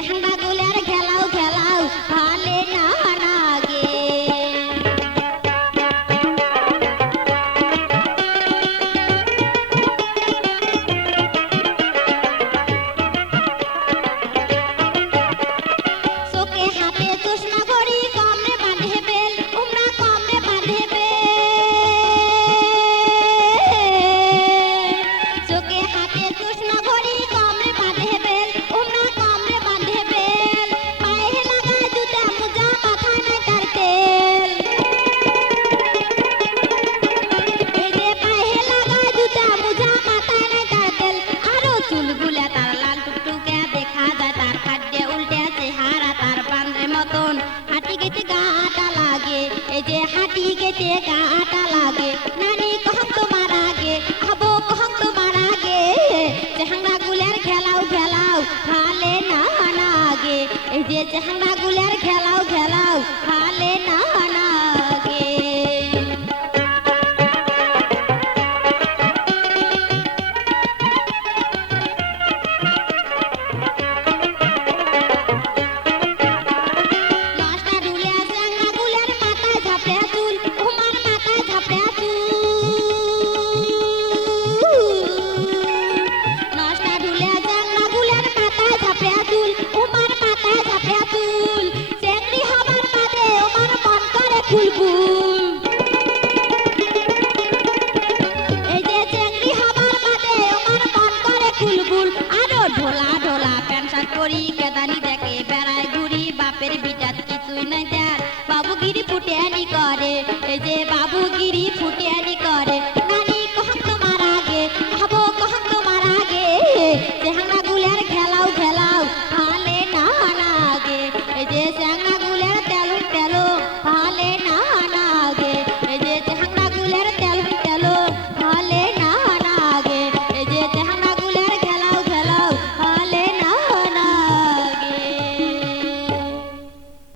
চেহারা গুলার খেলাও খেলাও ভালে না লাগে চোখে হাতে চশমা ঘড়ি কমরে বাঁধে বেল উমরা কমরে বাঁধে বেল চোখে হাতে চশমা ঘড়ি কমরে বাঁধে বেল উমরা কমরে বাঁধে বেল পায়ে লাগায় জুতা মোজা মাথায় নাই তার তেল এই যে পায়ে লাগায় জুতা মোজা মাথায় নাই তার তেল আরো চুলগুলা তার লাল টুকটুকে দেখা যায় তার খাদ্যে উল্টে চেহারা তার বান্ধে মতন হাঁটি গেতে গাটা লাগে এই যে হাঁটি গেতে গাটা লাগে নানি কহম তোমার আগে আবো কহম তোমার আগে চেহারা গুলার খেলাও খেলাও ভালে না লাগে এই যে চেহারা গুলার খেলাও খেলাও ভালে না লাগে নষ্টা ঢুলে চাঙ্গা গুলার মাথায় ঝাপড়ে চুল উমার মাথায় ঝাপড়ে চুল নষ্টা ঢুলে চাঙ্গা গুলার মাথায় ঝাপড়ে চুল উমার মাথায় ঝাপড়ে চুল চেংড়ি হবার বাদে উমার মন করে ফুলফুল এই যে চেংড়ি হবার বাদে উমার মন করে ফুলফুল আরো ঢোলা ঢোলা প্যান্ট শার্ট পরি কেদানি দেখে